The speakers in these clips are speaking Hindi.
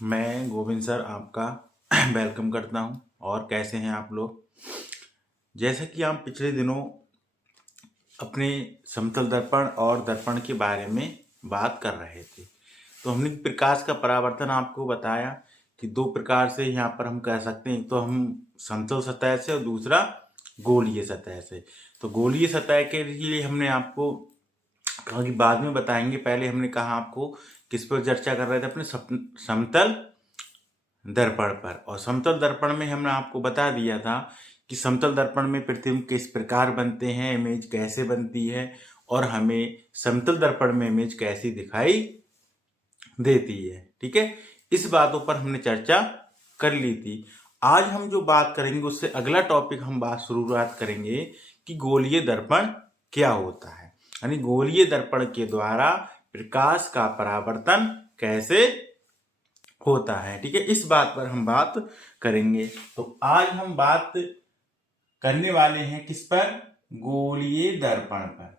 मैं गोविंद सर आपका वेलकम करता हूं। और कैसे हैं आप लोग। जैसा कि हम पिछले दिनों अपने समतल दर्पण और दर्पण के बारे में बात कर रहे थे, तो हमने प्रकाश का परावर्तन आपको बताया कि दो प्रकार से यहाँ पर हम कह सकते हैं। एक तो हम समतल सतह से और दूसरा गोलीय सतह से। तो गोलीय सतह के लिए हमने आपको कहा कि बाद में बताएंगे, पहले हमने कहा आपको किस पर चर्चा कर रहे थे, अपने समतल दर्पण पर। और समतल दर्पण में हमने आपको बता दिया था कि समतल दर्पण में प्रतिबिंब किस प्रकार बनते हैं, इमेज कैसे बनती है और हमें समतल दर्पण में इमेज कैसी दिखाई देती है। ठीक है, इस बातों पर हमने चर्चा कर ली थी। आज हम जो बात करेंगे उससे अगला टॉपिक हम बात शुरुआत करेंगे कि गोलीय दर्पण क्या होता है, यानी गोलीय दर्पण के द्वारा प्रकाश का परावर्तन कैसे होता है। ठीक है, इस बात पर हम बात करेंगे। तो आज हम बात करने वाले हैं किस पर, गोलीय दर्पण पर,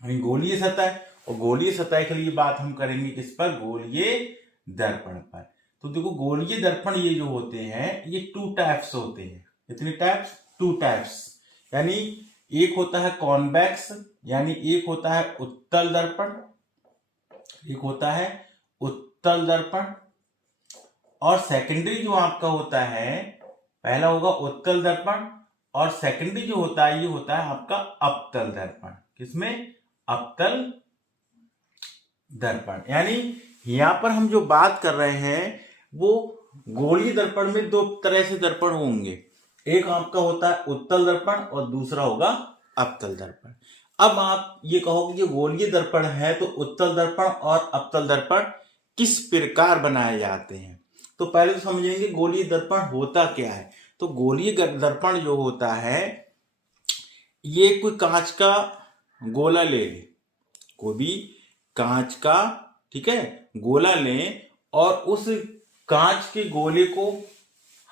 यानी गोलीय सतह। और गोलीय सतह के लिए बात हम करेंगे किस पर, गोलीय दर्पण पर। तो देखो, गोलीय दर्पण ये जो होते हैं ये टू टाइप्स होते हैं। कितने टाइप्स, टू टाइप्स। यानी एक होता है कॉन्वेक्स, यानी एक होता है उत्तल दर्पण, एक होता है उत्तल दर्पण। और सेकेंडरी जो आपका होता है, पहला होगा उत्तल दर्पण और सेकेंडरी जो होता है ये होता है आपका अपतल दर्पण। किसमें, अपतल दर्पण। यानी यहां पर हम जो बात कर रहे हैं वो गोलीय दर्पण में दो तरह से दर्पण होंगे। एक आपका होता है उत्तल दर्पण और दूसरा होगा अपतल दर्पण। अब आप ये कहोगे जो गोलीय दर्पण है तो उत्तल दर्पण और अपतल दर्पण किस प्रकार बनाए जाते हैं। तो पहले तो समझेंगे गोलीय दर्पण होता क्या है। तो गोलीय दर्पण जो होता है, ये कोई कांच का गोला ले, कोई भी कांच का, ठीक है, गोला लें और उस कांच के गोले को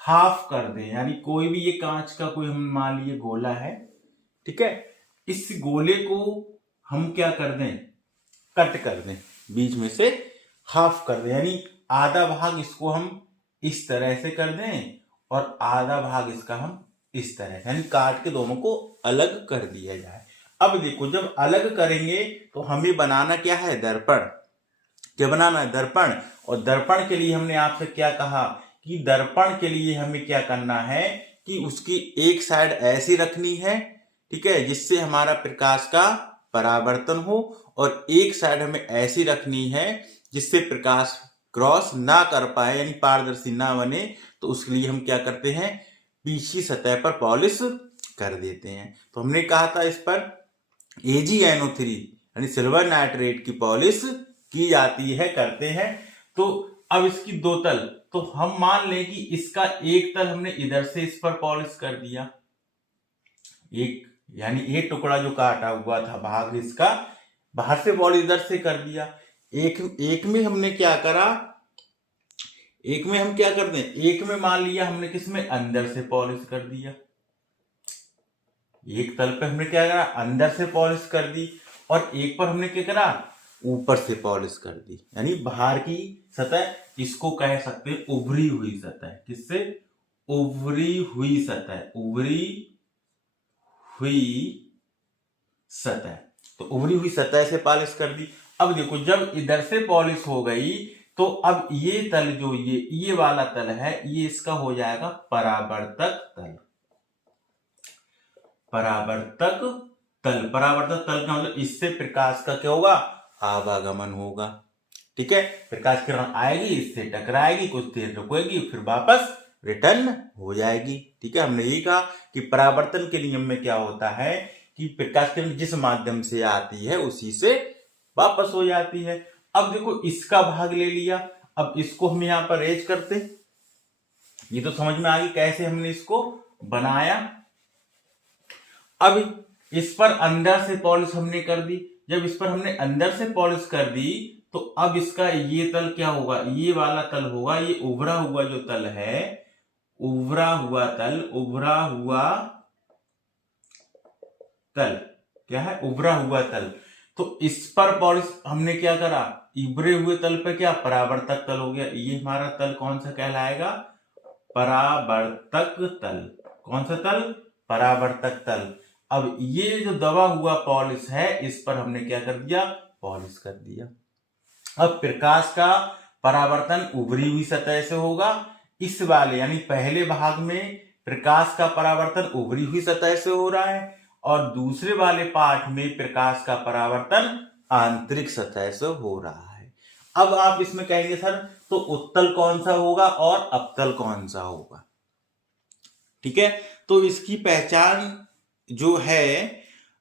हाफ कर दें। यानी कोई भी ये कांच का कोई हम मान लीजिए गोला है, ठीक है, इस गोले को हम क्या कर दें, कट कर दें, बीच में से हाफ कर दें। यानी आधा भाग इसको हम इस तरह से कर दें और आधा भाग इसका हम इस तरह से, यानी काट के दोनों को अलग कर दिया जाए। अब देखो, जब अलग करेंगे तो हमें बनाना क्या है, दर्पण। क्या बनाना है, दर्पण। और दर्पण के लिए हमने आपसे क्या कहा कि दर्पण के लिए हमें क्या करना है कि उसकी एक साइड ऐसी रखनी है, ठीक है, जिससे हमारा प्रकाश का परावर्तन हो, और एक साइड हमें ऐसी रखनी है जिससे प्रकाश क्रॉस ना कर पाए, यानी पारदर्शी ना बने। तो उसके लिए हम क्या करते हैं, पीछी सतह पर पॉलिश कर देते हैं। तो हमने कहा था इस पर AgNO3 यानी सिल्वर नाइट्रेट की पॉलिश की जाती है, करते हैं। तो अब इसकी दो तल, तो हम मान लें कि इसका एक तल हमने इधर से इस पर पॉलिश कर दिया, एक यानी एक टुकड़ा जो काटा हुआ था भाग इसका बाहर से पॉलिश इधर से कर दिया। एक में हमने क्या करा, एक में हम क्या करते हैं, एक में मान लिया हमने किसमें, अंदर से पॉलिश कर दिया। एक तल पे हमने क्या करा, अंदर से पॉलिश कर दी, और एक पर हमने क्या करा, ऊपर से पॉलिश कर दी। यानी बाहर की सतह, इसको कह सकते हैं उभरी हुई सतह। किससे, उभरी हुई सतह, उभरी हुई सतह। तो उभरी हुई सतह से पॉलिश कर दी। अब देखो, जब इधर से पॉलिश हो गई तो अब ये तल जो ये वाला तल है, ये इसका हो जाएगा परावर्तक तल। परावर्तक तल, परावर्तक तल का मतलब इससे प्रकाश का क्या होगा, आवागमन होगा। ठीक है, प्रकाश किरण आएगी, इससे टकराएगी, कुछ देर रुकेगी, फिर वापस रिटर्न हो जाएगी। ठीक है, हमने यही कहा कि परावर्तन के नियम में क्या होता है कि प्रकाश किरण जिस माध्यम से आती है उसी से वापस हो जाती है। अब देखो, इसका भाग ले लिया, अब इसको हम यहां पर रेज करते, ये तो समझ में आ गई कैसे हमने इसको बनाया। अब इस पर अंदर से पॉलिश हमने कर दी। जब इस पर हमने अंदर से पॉलिश कर दी तो अब इसका ये तल क्या होगा, ये वाला तल होगा, ये उभरा हुआ जो तल है, उभरा हुआ तल, उभरा हुआ तल क्या है, उभरा हुआ तल। तो इस पर पॉलिश हमने क्या करा, उभरे हुए तल पे क्या परावर्तक तल हो गया। ये हमारा तल कौन सा कहलाएगा, परावर्तक तल। कौन सा तल, परावर्तक तल। अब ये जो दबा हुआ पॉलिश है इस पर हमने क्या कर दिया, पॉलिश कर दिया। अब प्रकाश का परावर्तन उभरी हुई सतह से होगा। इस वाले यानी पहले भाग में प्रकाश का परावर्तन उभरी हुई सतह से हो रहा है और दूसरे वाले पार्ट में प्रकाश का परावर्तन आंतरिक सतह से हो रहा है। अब आप इसमें कहेंगे सर तो उत्तल कौन सा होगा और अवतल कौन सा होगा। ठीक है, तो इसकी पहचान जो है,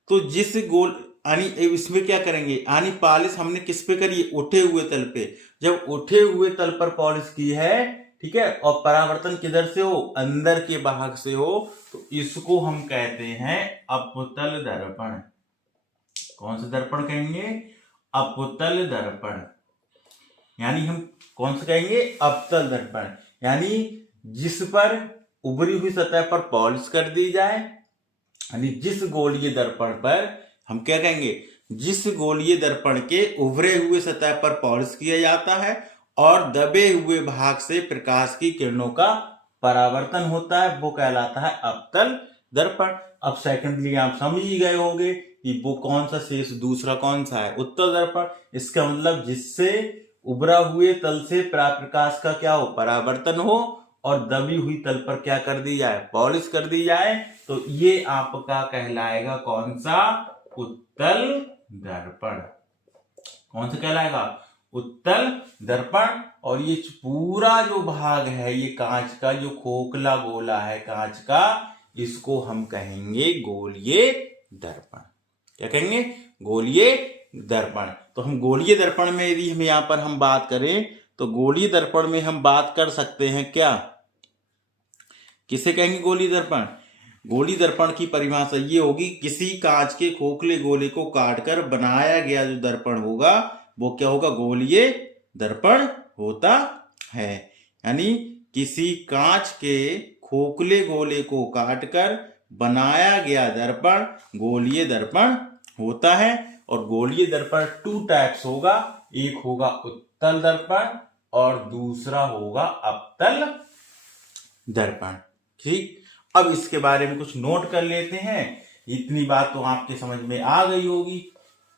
तो जिस गोल यानी इसमें क्या करेंगे, यानी पॉलिश हमने किस पे करी, उठे हुए तल पे। जब उठे हुए तल पर पॉलिश की है, ठीक है, और परावर्तन किधर से हो, अंदर के भाग से हो, तो इसको हम कहते हैं अपतल दर्पण। कौन सा दर्पण कहेंगे, अपतल दर्पण। यानी हम कौन सा कहेंगे, अपतल दर्पण। यानी जिस पर उभरी हुई सतह पर पॉलिश कर दी जाए, यानी जिस गोलीय दर्पण पर हम क्या कहेंगे, जिस गोलीय दर्पण के उभरे हुए सतह पर पॉलिश किया जाता है और दबे हुए भाग से प्रकाश की किरणों का परावर्तन होता है, वो कहलाता है अपतल दर्पण। अब सेकंडली आप समझ ही गए होंगे कि वो कौन सा शेष दूसरा कौन सा है, उत्तल दर्पण। इसका मतलब जिससे उभरा हुए तल से प्रकाश का क्या हो, परावर्तन हो और दबी हुई तल पर क्या कर दी जाए, पॉलिश कर दी जाए, तो ये आपका कहलाएगा कौन सा, उत्तल दर्पण। कौन सा कहलाएगा, उत्तल दर्पण। और ये पूरा जो भाग है ये कांच का जो खोखला गोला है कांच का, इसको हम कहेंगे गोलीय दर्पण। क्या कहेंगे, गोलीय दर्पण। तो हम गोलीय दर्पण में यदि हम यहां पर हम बात करें तो गोलीय दर्पण में हम बात कर सकते हैं क्या, किसे कहेंगे गोलीय दर्पण। गोलीय दर्पण की परिभाषा ये होगी, किसी कांच के खोखले गोले को काटकर बनाया गया जो दर्पण होगा वो क्या होगा, गोलीय दर्पण होता है। यानी किसी कांच के खोखले गोले को काटकर बनाया गया दर्पण गोलीय दर्पण होता है। और गोलीय दर्पण 2 टाइप्स होगा, एक होगा उत्तल दर्पण और दूसरा होगा अपतल दर्पण। ठीक, अब इसके बारे में कुछ नोट कर लेते हैं। इतनी बात तो आपके समझ में आ गई होगी।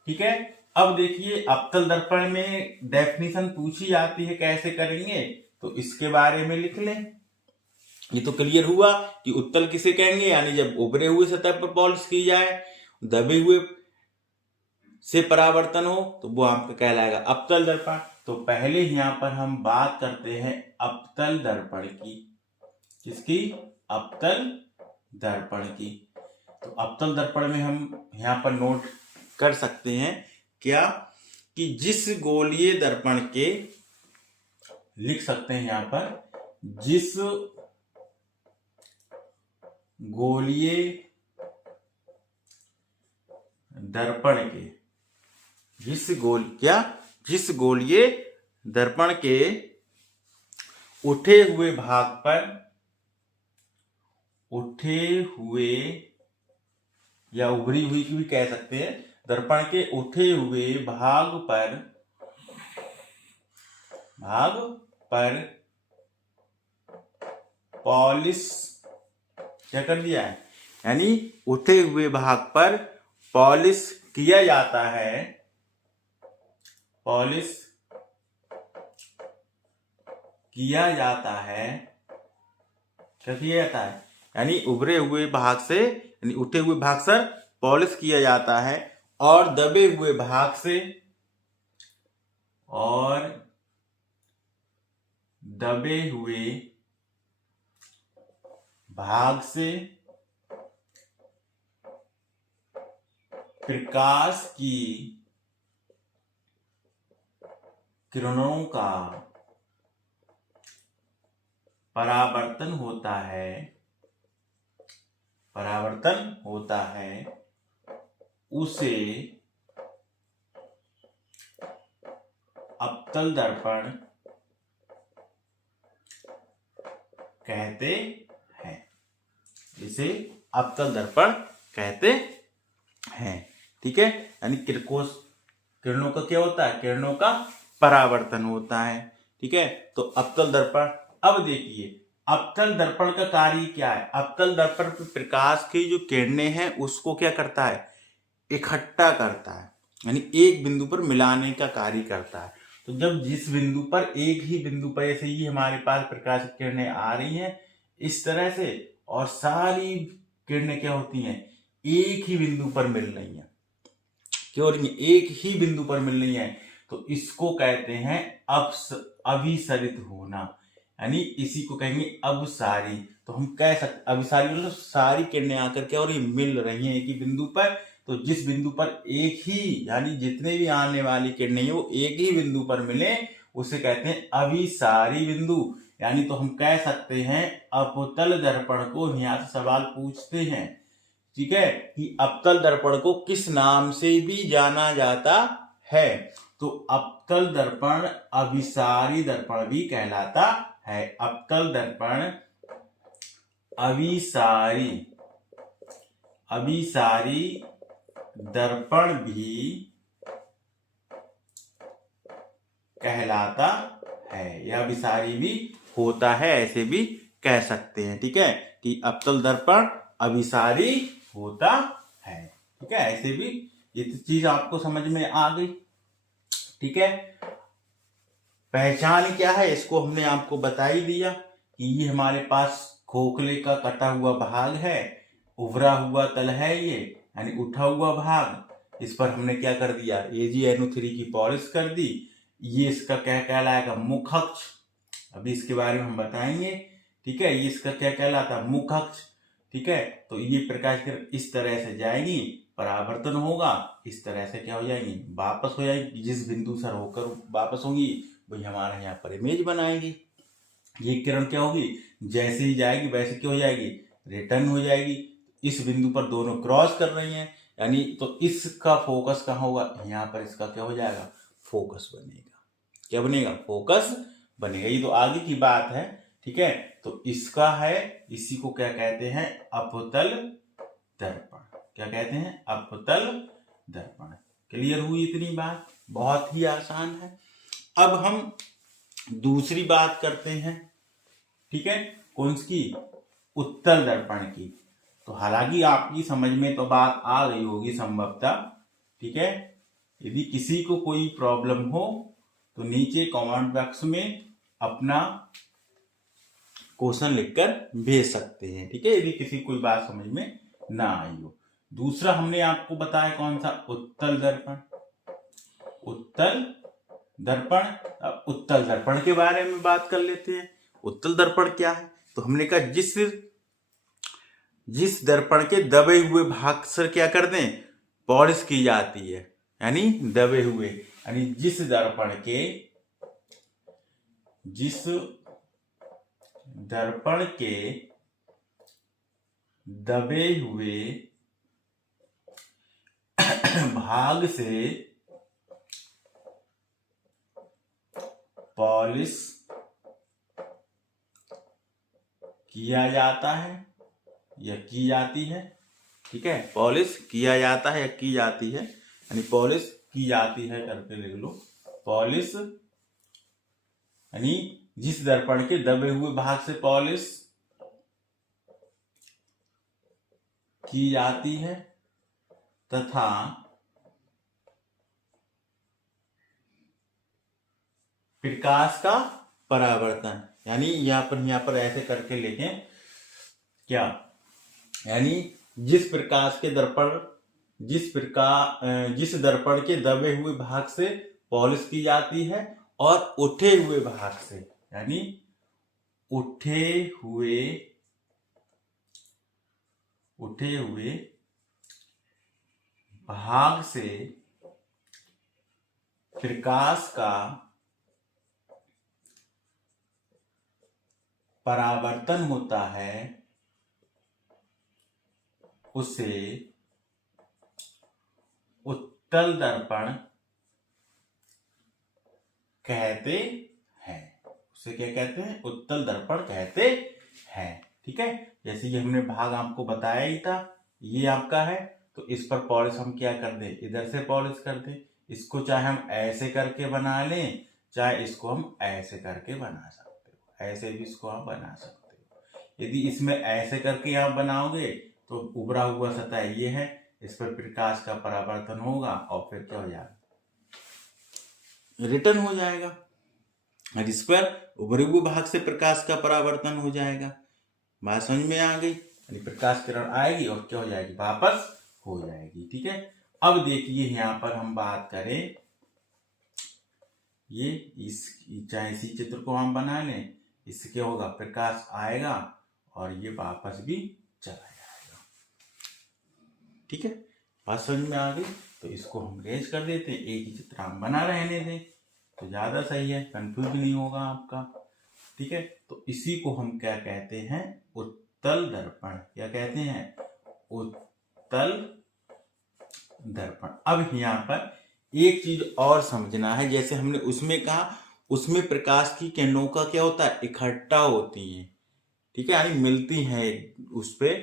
ठीक है, अब देखिए अपतल दर्पण में डेफिनेशन पूछी जाती है, कैसे करेंगे, तो इसके बारे में लिख लें। ये तो क्लियर हुआ कि उत्तल किसे कहेंगे, यानी जब उभरे हुए सतह पर पॉलिश की जाए, दबे हुए से परावर्तन हो, तो वो आपका कहलाएगा अपतल दर्पण। तो पहले यहां पर हम बात करते हैं अपतल दर्पण की। किसकी, अपतल दर्पण की। तो अपतल दर्पण में हम यहां पर नोट कर सकते हैं क्या, कि जिस गोलीय दर्पण के, लिख सकते हैं यहां पर, जिस गोलीय दर्पण के, जिस गोलीय दर्पण के उठे हुए भाग पर, उठे हुए या उभरी हुई भी कह सकते हैं, दर्पण के उठे हुए भाग पर पॉलिश क्या कर दिया है, यानी उठे हुए भाग पर पॉलिश किया जाता है, पॉलिश किया जाता है, क्या किया जाता है, यानी उभरे हुए भाग से, यानी उठे हुए भाग से पॉलिश किया जाता है और दबे हुए भाग से, और दबे हुए भाग से प्रकाश की किरणों का परावर्तन होता है, उसे अपतल दर्पण कहते हैं। इसे अपतल दर्पण कहते हैं। ठीक है, यानी किरणों का क्या होता है, किरणों का परावर्तन होता है। ठीक है, तो अवतल दर्पण, अब देखिए अवतल दर्पण का कार्य क्या है। अवतल दर्पण पर प्रकाश की जो किरणें हैं उसको क्या करता है, इकट्ठा करता है, यानी एक बिंदु पर मिलाने का कार्य करता है। तो जब जिस बिंदु पर, एक ही बिंदु पर, ऐसे ही हमारे पास प्रकाश की किरणें आ रही हैं इस तरह से, और सारी किरणें क्या होती हैं, एक ही बिंदु पर मिल रही हैं, क्यों एक ही बिंदु पर मिल रही है, तो इसको कहते हैं अभिसरित होना, यानी इसी को कहेंगे अभिसारी। तो हम कह सकते अभिसारी मतलब सारी किरणें आकर के और ये मिल रही हैं एक ही बिंदु पर। तो जिस बिंदु पर एक ही, यानी जितने भी आने वाली किरणें हैं वो एक ही बिंदु पर मिले, उसे कहते हैं अभिसारी बिंदु। यानी तो हम कह सकते हैं अवतल दर्पण को, यहाँ से सवाल पूछते हैं, ठीक है, कि अवतल दर्पण को किस नाम से भी जाना जाता है। तो अवतल दर्पण अभिसारी दर्पण भी कहलाता है। अवतल दर्पण अभिसारी दर्पण भी कहलाता है, या अभिसारी भी होता है, ऐसे भी कह सकते हैं। ठीक है, कि अवतल दर्पण अभिसारी होता है। ठीक है, ऐसे भी ये चीज आपको समझ में आ गई। ठीक है, पहचान क्या है इसको हमने आपको बता ही दिया कि ये हमारे पास खोखले का कटा हुआ भाग है, उभरा हुआ तल है ये, यानी उठा हुआ भाग। इस पर हमने क्या कर दिया, AgNO3 की पॉलिश कर दी। ये इसका क्या कहलाएगा, मुख अक्ष। अभी इसके बारे में हम बताएंगे। ठीक है, ये इसका क्या कहलाता है, मुख अक्ष। ठीक है, तो ये प्रकाश किरण इस तरह से जाएगी, परावर्तन होगा, इस तरह से क्या हो जाएंगी, वापस हो जाएगी। जिस बिंदु से होकर वापस होंगी वही हमारे यहाँ पर इमेज बनाएगी। ये किरण क्या होगी, जैसे ही जाएगी वैसे क्या हो जाएगी, रिटर्न हो जाएगी। इस बिंदु पर दोनों क्रॉस कर रही हैं, यानी तो इसका फोकस कहाँ होगा, यहाँ पर इसका क्या हो जाएगा, फोकस बनेगा। क्या बनेगा, फोकस बनेगा। ये तो आगे की बात है। ठीक है, तो इसका है, इसी को क्या कहते हैं, अवतल दर्पण। क्या कहते हैं, अवतल दर्पण। क्लियर हुई इतनी बात, बहुत ही आसान है। अब हम दूसरी बात करते हैं। ठीक है, कौन सी, उत्तल दर्पण की। तो हालांकि आपकी समझ में तो बात आ गई होगी संभवतः। ठीक है, यदि किसी को कोई प्रॉब्लम हो तो नीचे कमेंट बॉक्स में अपना क्वेश्चन लिखकर भेज सकते हैं। ठीक है, यदि किसी कोई बात समझ में ना आई हो। दूसरा हमने आपको बताया कौन सा, उत्तल दर्पण। उत्तल दर्पण। अब उत्तल दर्पण के बारे में बात कर लेते हैं। उत्तल दर्पण क्या है, तो हमने कहा जिस दर्पण के दबे हुए भाग से क्या कर दें, पॉलिश की जाती है, यानी दबे हुए, यानी जिस दर्पण के दबे हुए भाग से पॉलिश किया जाता है या की जाती है। ठीक है, पॉलिश किया जाता है या की जाती है, यानी पॉलिश की जाती है करके लिख लो। पॉलिश यानी जिस दर्पण के दबे हुए भाग से पॉलिश की जाती है तथा प्रकाश का परावर्तन, यानी यहाँ पर ऐसे करके लिखें क्या, यानी जिस दर्पण के दबे हुए भाग से पॉलिश की जाती है और उठे हुए भाग से, यानी उठे हुए भाग से प्रकाश का परावर्तन होता है, उसे उत्तल दर्पण कहते हैं। उसे क्या कहते हैं, उत्तल दर्पण कहते हैं। ठीक है, जैसे कि हमने भाग आपको बताया ही था, ये आपका है, तो इस पर पॉलिश हम क्या कर दें, इधर से पॉलिश कर दें, इसको चाहे हम ऐसे करके बना लें, चाहे इसको हम ऐसे करके बना सकते हो, ऐसे भी इसको आप बना सकते हो। यदि इसमें ऐसे करके आप बनाओगे तो उभरा हुआ सतह ये है, इस पर प्रकाश का परावर्तन होगा और फिर क्या हो जाएगा, रिटर्न हो जाएगा, और इस पर उभरे हुए भाग से प्रकाश का परावर्तन हो जाएगा। बात समझ में आ गई? प्रकाश किरण आएगी और क्या हो जाएगी, वापस हो जाएगी। ठीक है, अब देखिए यहाँ पर हम बात करें, ये इस चाहे इसी चित्र को हम बना लें, इससे क्या होगा, प्रकाश आएगा और ये वापस भी चला जाएगा। ठीक है, बात समझ में आ गई? तो इसको हम रेज कर देते हैं, एक ही चित्र हम बना रहने दें तो ज्यादा सही है, कंफ्यूज नहीं होगा आपका। ठीक है, तो इसी को हम क्या कहते हैं, उत्तल दर्पण। क्या कहते हैं, उत्तल दर्पण। अब यहाँ पर एक चीज और समझना है, जैसे हमने उसमें कहा, उसमें प्रकाश की किरणों का क्या होता है, इकट्ठा होती है। ठीक है, यानी मिलती है उस पे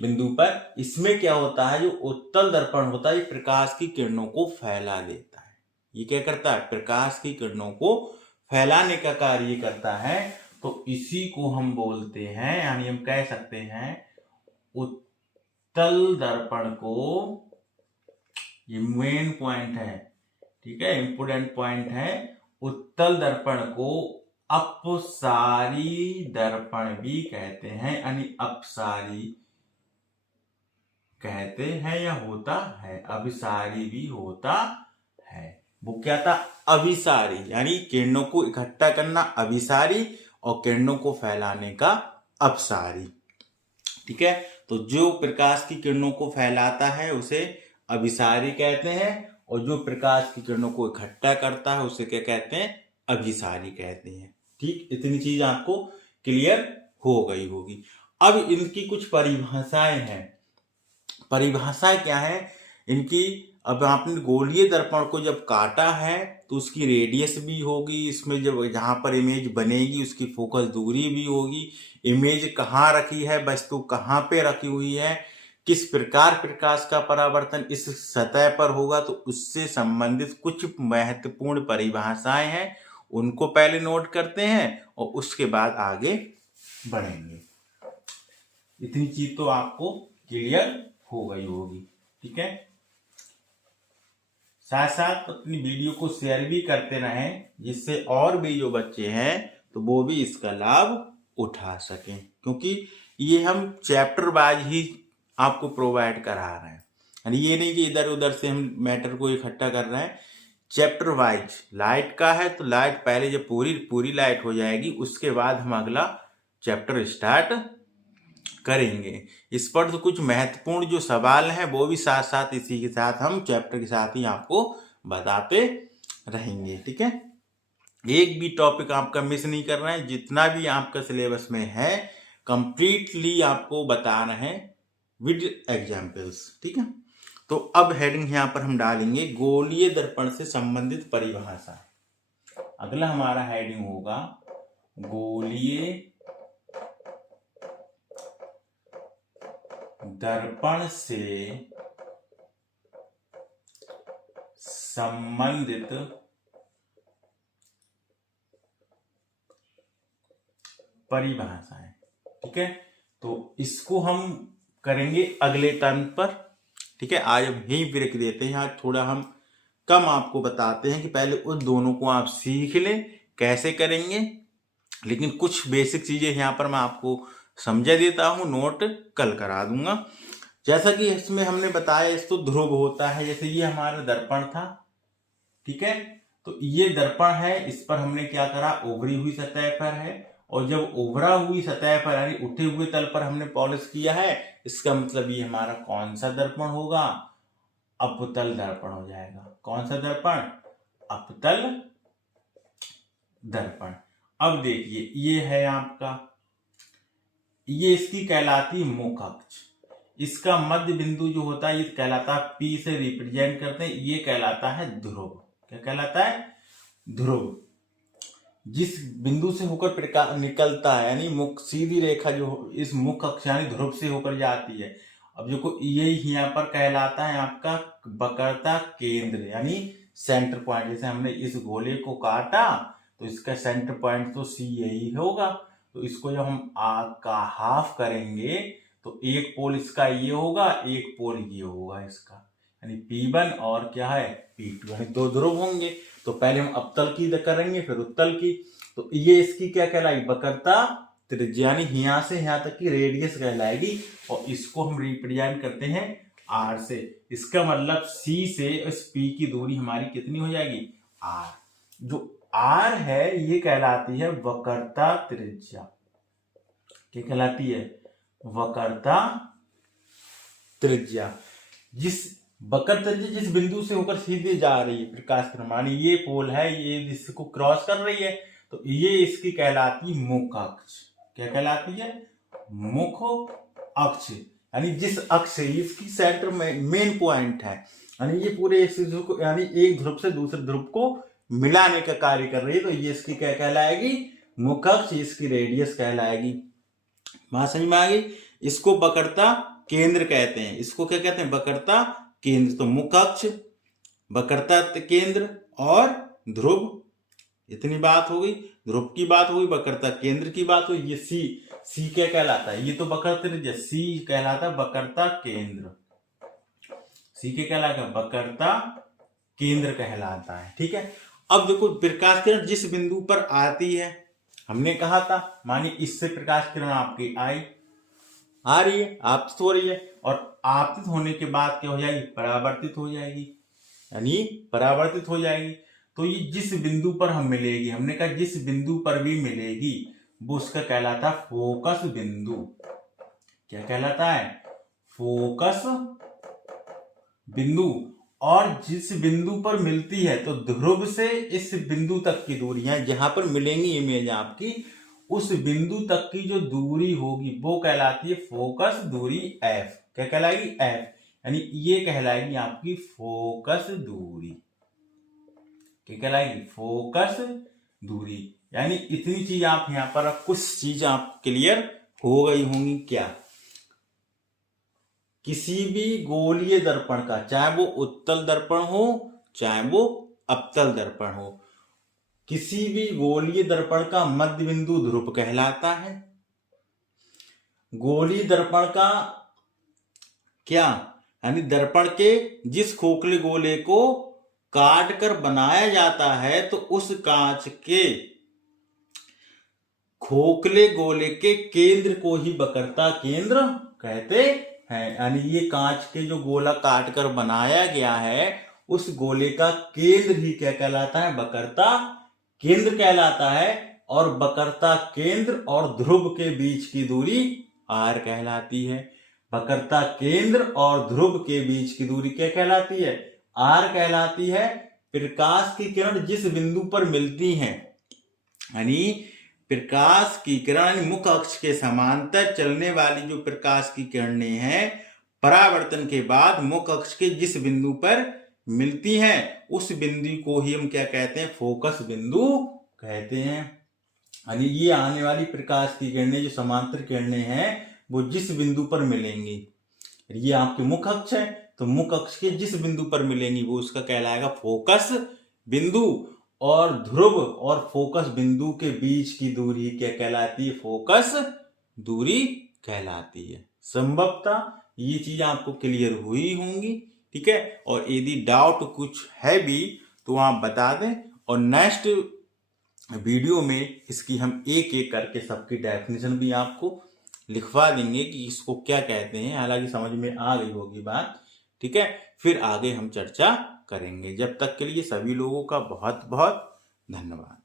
बिंदु पर। इसमें क्या होता है, जो उत्तल दर्पण होता है, ये प्रकाश की किरणों को फैला देता है। ये क्या करता है, प्रकाश की किरणों को फैलाने का कार्य करता है। तो इसी को हम बोलते हैं, यानी हम कह सकते हैं उत्तल दर्पण को, ये मेन पॉइंट है, ठीक है, इंपोर्टेंट पॉइंट है, उत्तल दर्पण को अपसारी दर्पण भी कहते हैं, यानी अपसारी कहते हैं या होता है, अभिसारी भी होता है। वो क्या था, अभिसारी, यानी किरणों को इकट्ठा करना अभिसारी और किरणों को फैलाने का अपसारी। ठीक है, तो जो प्रकाश की किरणों को फैलाता है उसे अभिसारी कहते हैं, और जो प्रकाश की किरणों को इकट्ठा करता है उसे क्या कहते हैं, अभिसारी कहते हैं। ठीक, इतनी चीज आपको क्लियर हो गई होगी। अब इनकी कुछ परिभाषाएं हैं। परिभाषाएं क्या है इनकी, अब आपने गोलीय दर्पण को जब काटा है तो उसकी रेडियस भी होगी, इसमें जब जहां पर इमेज बनेगी उसकी फोकस दूरी भी होगी, इमेज कहाँ रखी है, वस्तु कहाँ पे रखी हुई है, किस प्रकार प्रकाश का परावर्तन इस सतह पर होगा, तो उससे संबंधित कुछ महत्वपूर्ण परिभाषाएं हैं, उनको पहले नोट करते हैं और उसके बाद आगे बढ़ेंगे। इतनी चीज तो आपको क्लियर हो गई होगी। ठीक है, साथ साथ अपनी वीडियो को शेयर भी करते रहें, जिससे और भी जो बच्चे हैं तो वो भी इसका लाभ उठा सकें, क्योंकि ये हम चैप्टर वाइज ही आपको प्रोवाइड करा रहे हैं, यानी ये नहीं कि इधर उधर से हम मैटर को इकट्ठा कर रहे हैं। चैप्टर वाइज लाइट का है तो लाइट पहले जब पूरी लाइट हो जाएगी उसके बाद हम अगला चैप्टर स्टार्ट करेंगे। इस पर तो कुछ महत्वपूर्ण जो सवाल हैं वो भी साथ साथ इसी के साथ हम चैप्टर के साथ ही आपको बताते रहेंगे। ठीक है, एक भी टॉपिक आपका मिस नहीं कर रहे हैं, जितना भी आपका सिलेबस में है कंप्लीटली आपको बता रहे हैं विद एग्जाम्पल्स। ठीक है, तो अब हेडिंग यहाँ पर हम डालेंगे गोलीय दर्पण से संबंधित परिभाषा। अगला हमारा हेडिंग होगा गोलीय दर्पण से संबंधित परिभाषाएं। ठीक है, तो इसको हम करेंगे अगले टर्न पर। ठीक है, आज हम यहीं ब्रेक देते हैं, आज थोड़ा हम कम आपको बताते हैं कि पहले उस दोनों को आप सीख लें कैसे करेंगे, लेकिन कुछ बेसिक चीजें यहाँ पर मैं आपको समझा देता हूं, नोट कल करा दूंगा। जैसा कि इसमें हमने बताया इसको ध्रुव होता है, जैसे ये हमारा दर्पण था। ठीक है, तो ये दर्पण है, इस पर हमने क्या करा, उभरी हुई सतह पर है, और जब उभरा हुई सतह पर यानी उठे हुए तल पर हमने पॉलिश किया है, इसका मतलब ये हमारा कौन सा दर्पण होगा, अपतल दर्पण हो जाएगा। कौन सा दर्पण, अपतल दर्पण। अब देखिए ये है आपका, ये इसकी कहलाती मुख अक्ष, इसका मध्य बिंदु जो होता है ये कहलाता है P से रिप्रेजेंट करते हैं, ये कहलाता है ध्रुव। क्या कहलाता है, ध्रुव। जिस बिंदु से होकर प्रकाश निकलता है, यानी मुख सीधी रेखा जो इस मुख अक्ष यानी ध्रुव से होकर जाती है। अब जो ये यहाँ पर कहलाता है आपका वक्रता केंद्र, यानी सेंटर पॉइंट, जैसे हमने इस गोले को काटा तो इसका सेंटर पॉइंट तो सी यही होगा, तो इसको जब हम आग का हाफ करेंगे तो एक पोल इसका ये होगा, एक पोल ये होगा इसका, यानी P1 और क्या है P2, यानी दो ध्रुव होंगे। तो पहले हम अवतल की करेंगे फिर उत्तल की। तो ये इसकी क्या कहलाई, वक्रता त्रिज्या, यानी यहाँ से यहाँ तक की रेडियस कहलाएगी, और इसको हम रिप्रेजेंट करते हैं R से। इसका मतलब C से इस P की दूरी हमारी कितनी हो जाएगी, R। जो R है ये कहलाती है वक्रता त्रिज्या। क्या कहलाती है, वक्रता त्रिज्या। जिस वक्र त्रिज्या जिस बिंदु से होकर सीधे जा रही है प्रकाश किरण, मानी ये पोल है, ये इसको क्रॉस कर रही है, तो ये इसकी कहलाती मुख अक्ष। क्या कहलाती है, मुख अक्ष, यानी जिस अक्ष से इसकी सेंटर में मेन पॉइंट है, यानी ये पूरे यानी एक ध्रुव से दूसरे ध्रुव को मिलाने का कार्य कर रही है, तो ये इसकी क्या कहलाएगी, मुख अक्ष, इसकी रेडियस कहलाएगी। बात समझ में आ गई। इसको वक्रता केंद्र कहते हैं, इसको क्या कहते हैं, वक्रता केंद्र। तो मुख अक्ष, वक्रता केंद्र और ध्रुव, इतनी बात हो गई। ध्रुव की बात हो गई, वक्रता केंद्र की बात हुई। ये सी क्या कहलाता है, ये तो वक्रता त्रिज्या, सी कहलाता है वक्रता केंद्र, सी क्या कहलाता है, वक्रता केंद्र कहलाता है। ठीक है। अब देखो प्रकाश किरण जिस बिंदु पर आती है, हमने कहा था मानिए इससे प्रकाश किरण आपकी आ रही है, आपतित हो रही है, और आपतित होने के बाद क्या हो जाएगी, परावर्तित हो जाएगी, यानी परावर्तित हो जाएगी। तो ये जिस बिंदु पर हम मिलेगी, हमने कहा जिस बिंदु पर भी मिलेगी वो उसका कहलाता है फोकस बिंदु। क्या कहलाता है, फोकस बिंदु। और जिस बिंदु पर मिलती है, तो ध्रुव से इस बिंदु तक की दूरियां जहां पर मिलेंगी इमेज आपकी, उस बिंदु तक की जो दूरी होगी वो कहलाती है फोकस दूरी F। क्या कहलाएगी, F, यानी ये कहलाएगी आपकी फोकस दूरी। क्या कहलाएगी, फोकस दूरी। यानी इतनी चीज आप यहां पर कुछ चीज आप क्लियर हो गई होंगी। क्या, किसी भी गोलीय दर्पण का, चाहे वो उत्तल दर्पण हो चाहे वो अवतल दर्पण हो, किसी भी गोलीय दर्पण का मध्य बिंदु ध्रुव कहलाता है। गोलीय दर्पण का क्या, यानी दर्पण के जिस खोखले गोले को काट कर बनाया जाता है, तो उस कांच के खोखले गोले के केंद्र को ही वक्रता केंद्र कहते हैं। यानी ये कांच के जो गोला काट कर बनाया गया है, उस गोले का केंद्र ही क्या कहलाता है, वक्रता केंद्र कहलाता है। और वक्रता केंद्र और ध्रुव के बीच की दूरी R कहलाती है। वक्रता केंद्र और ध्रुव के बीच की दूरी क्या कहलाती है, R कहलाती है। प्रकाश की किरण जिस बिंदु पर मिलती हैं, यानी प्रकाश की किरण मुख अक्ष के समांतर चलने वाली जो प्रकाश की किरणें हैं, परावर्तन के बाद मुख अक्ष के जिस बिंदु पर मिलती हैं, उस बिंदु को ही हम क्या कहते हैं, फोकस बिंदु कहते हैं। यानी ये आने वाली प्रकाश की किरणें जो समांतर किरणें हैं, वो जिस बिंदु पर मिलेंगी, ये आपके मुख अक्ष है, तो मुख अक्ष के जिस बिंदु पर मिलेंगी वो उसका कहलाएगा फोकस बिंदु। और ध्रुव और फोकस बिंदु के बीच की दूरी क्या कहलाती है, फोकस दूरी कहलाती है। संभवतः ये चीज आपको क्लियर हुई होंगी। ठीक है। और यदि डाउट कुछ है भी तो आप बता दें, और नेक्स्ट वीडियो में इसकी हम एक एक करके सबकी डेफिनेशन भी आपको लिखवा देंगे कि इसको क्या कहते हैं। हालांकि समझ में आ गई होगी बात। ठीक है। फिर आगे हम चर्चा करेंगे। जब तक के लिए सभी लोगों का बहुत बहुत धन्यवाद।